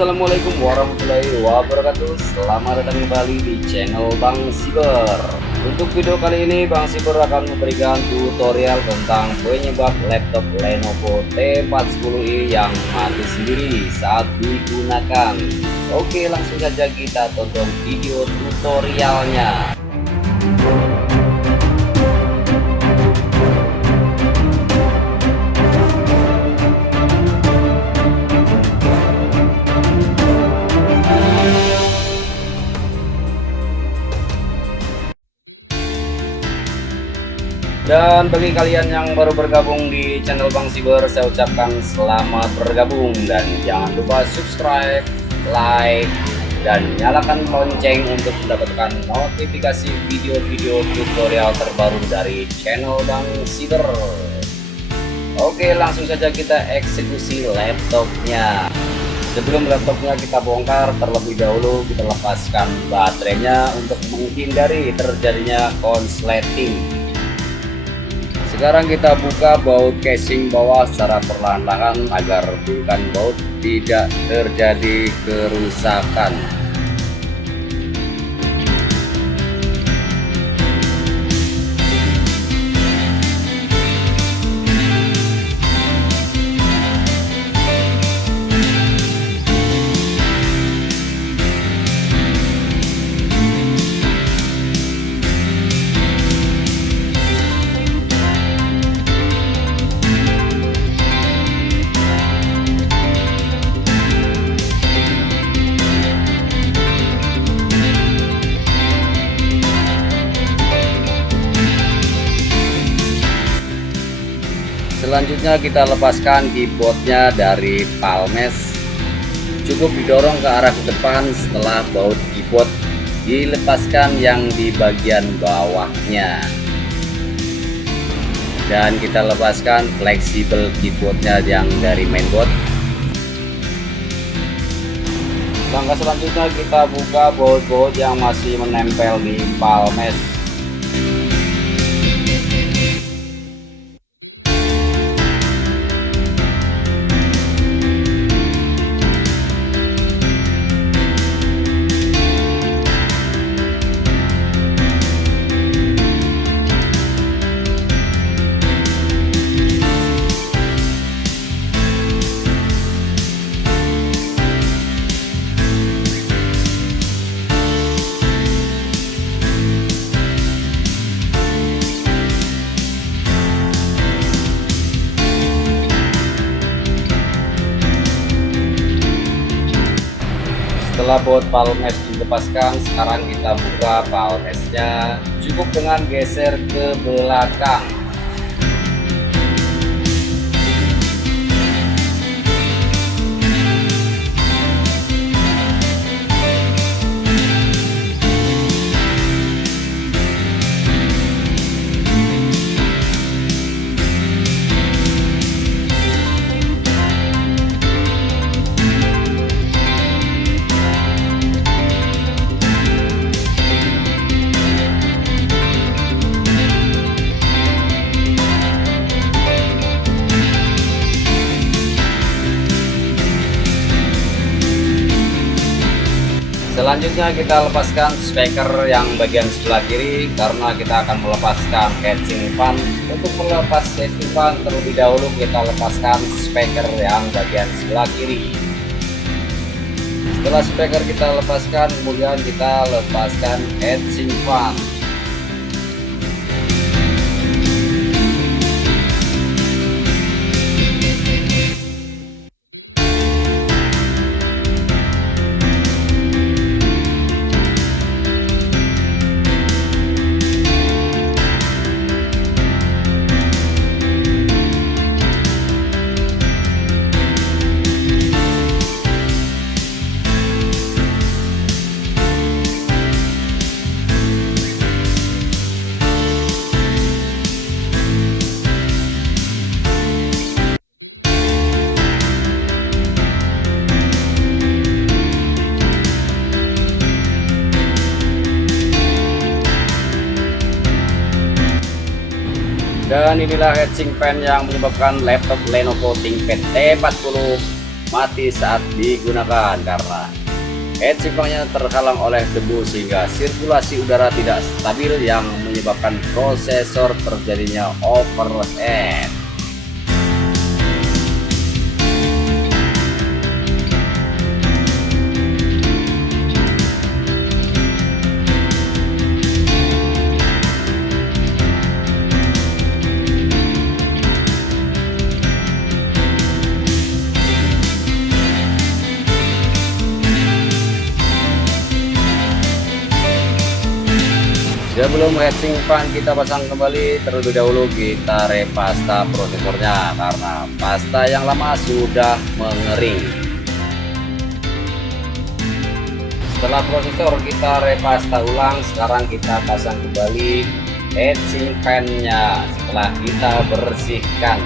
Assalamualaikum warahmatullahi wabarakatuh. Selamat datang kembali di channel Bang Siber. Untuk video kali ini Bang Siber akan memberikan tutorial tentang penyebab laptop Lenovo T410i yang mati sendiri saat digunakan. Oke, langsung saja kita tonton video tutorialnya. Dan bagi kalian yang baru bergabung di channel Bang Siber, saya ucapkan selamat bergabung dan jangan lupa subscribe, like, dan nyalakan lonceng untuk mendapatkan notifikasi video-video tutorial terbaru dari channel Bang Siber. Oke, langsung saja kita eksekusi laptopnya. Sebelum laptopnya kita bongkar, terlebih dahulu kita lepaskan baterainya untuk menghindari terjadinya konsleting. Sekarang kita buka baut casing bawah secara perlahan-lahan agar bukan baut tidak terjadi kerusakan. Selanjutnya kita lepaskan keyboardnya dari palmes. Cukup didorong ke arah ke depan setelah baut keyboard dilepaskan yang di bagian bawahnya. Dan kita lepaskan fleksibel keyboardnya yang dari mainboard. Langkah selanjutnya kita buka baut-baut yang masih menempel di palmes. Setelah baut palmes dilepaskan, sekarang kita buka palmesnya. Cukup dengan geser ke belakang. Selanjutnya kita lepaskan speaker yang bagian sebelah kiri karena kita akan melepaskan heatsink fan. Untuk melepas heatsink fan terlebih dahulu kita lepaskan speaker yang bagian sebelah kiri. Setelah speaker kita lepaskan, kemudian kita lepaskan heatsink fan. Dan inilah heatsink fan yang menyebabkan laptop Lenovo ThinkPad T40 mati saat digunakan karena head simpangnya terhalang oleh debu sehingga sirkulasi udara tidak stabil yang menyebabkan prosesor terjadinya overheat. Sebelum heatsink fan kita pasang kembali, terlebih dahulu kita repasta prosesornya karena pasta yang lama sudah mengering. Setelah prosesor kita repasta ulang, sekarang kita pasang kembali heatsink fan-nya setelah kita bersihkan.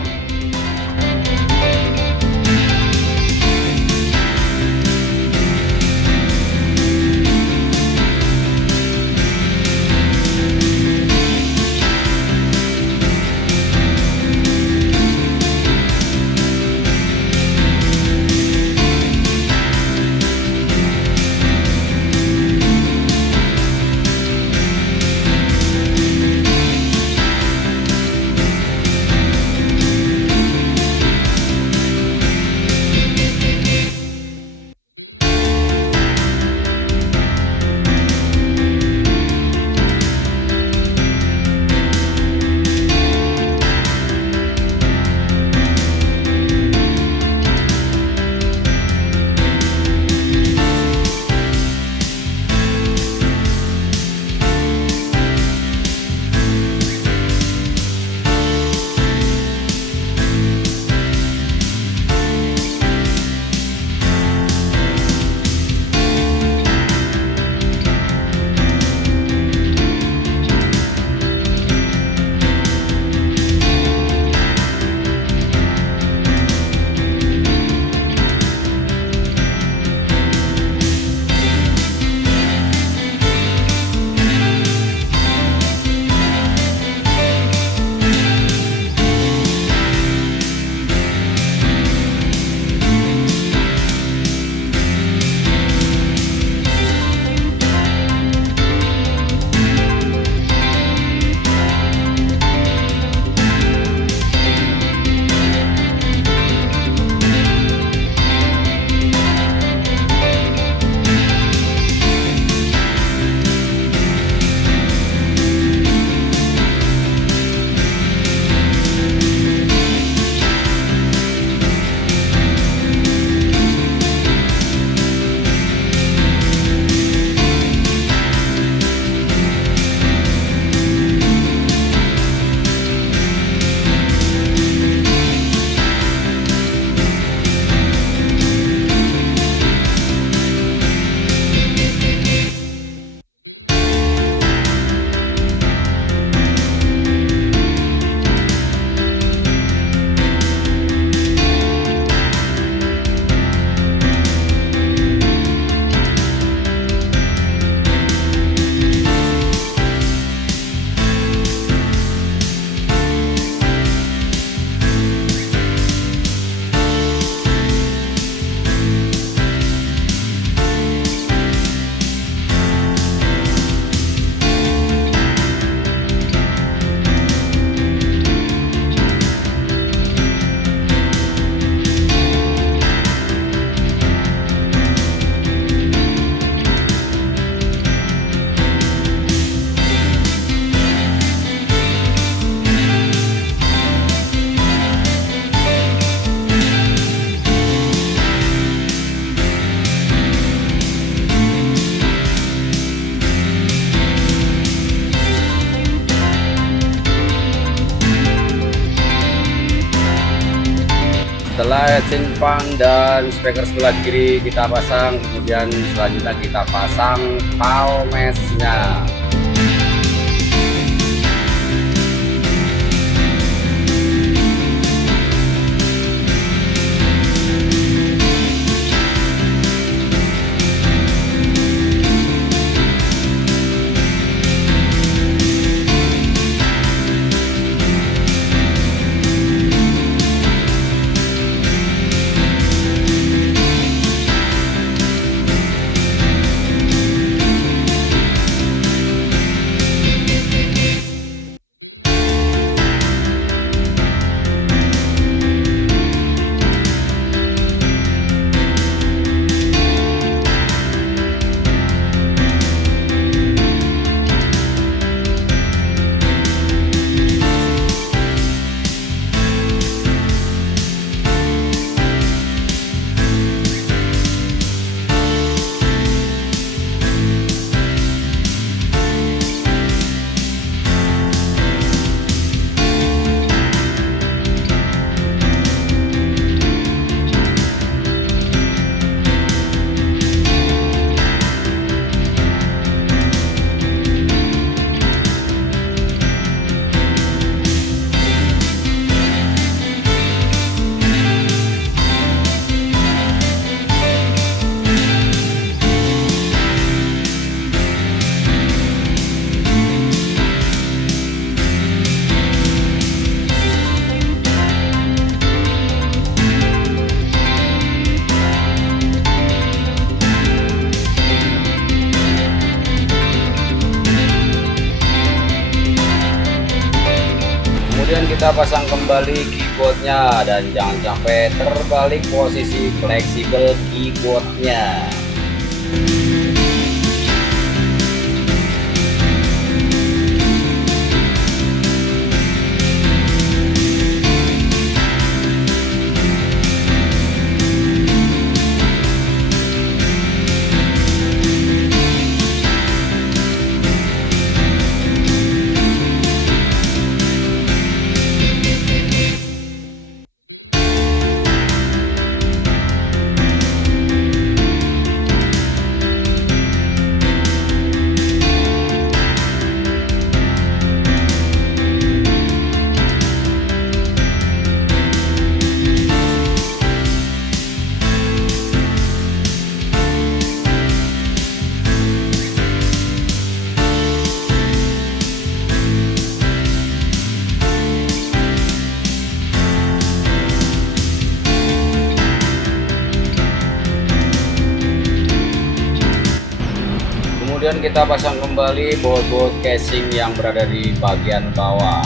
Setelah heatsink fan dan speaker sebelah kiri kita pasang, kemudian selanjutnya kita pasang palmesnya. kita pasang kembali keyboardnya dan jangan sampai terbalik posisi fleksibel keyboardnya. Kemudian kita pasang kembali baut-baut casing yang berada di bagian bawah.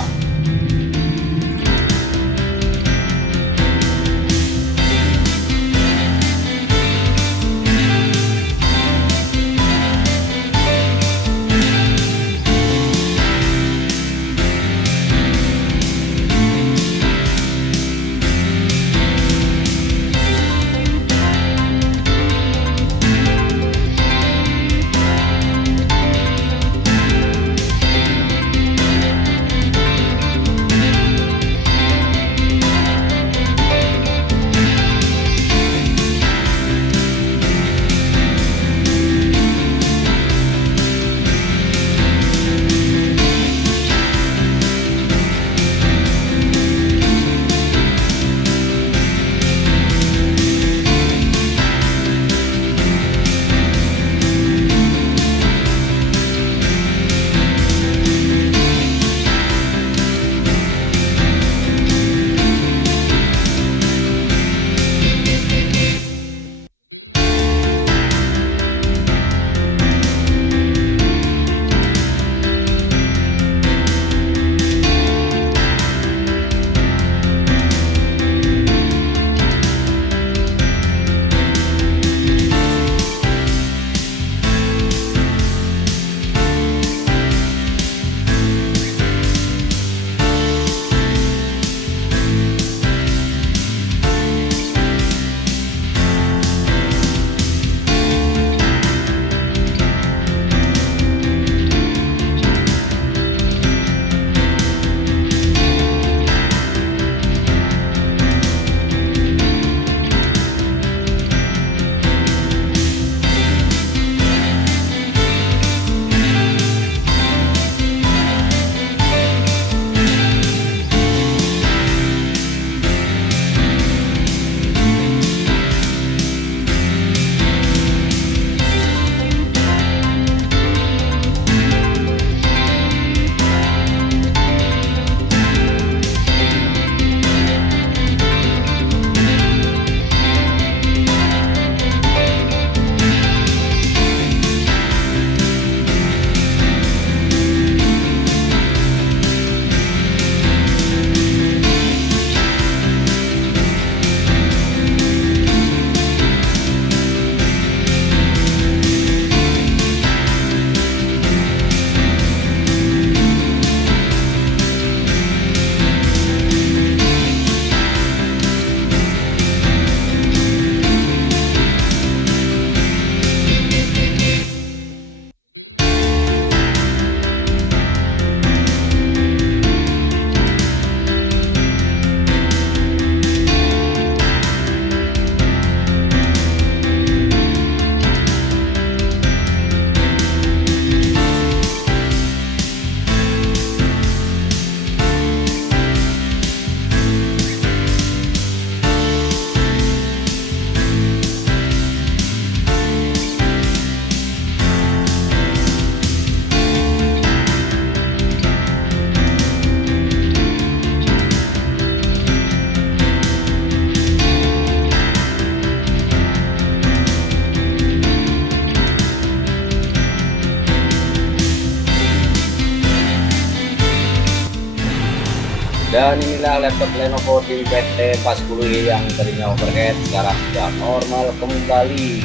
Dan inilah laptop Lenovo ThinkPad T40 yang tadinya overhead sekarang sudah normal kembali.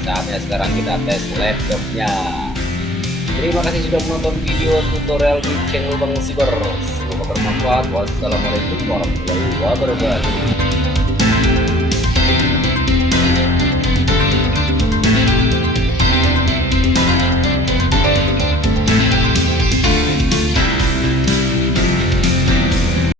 Saatnya sekarang kita tes laptopnya. Terima kasih sudah menonton video tutorial di channel Bang Siber. Semoga bermanfaat. Wassalamualaikum warahmatullahi wabarakatuh.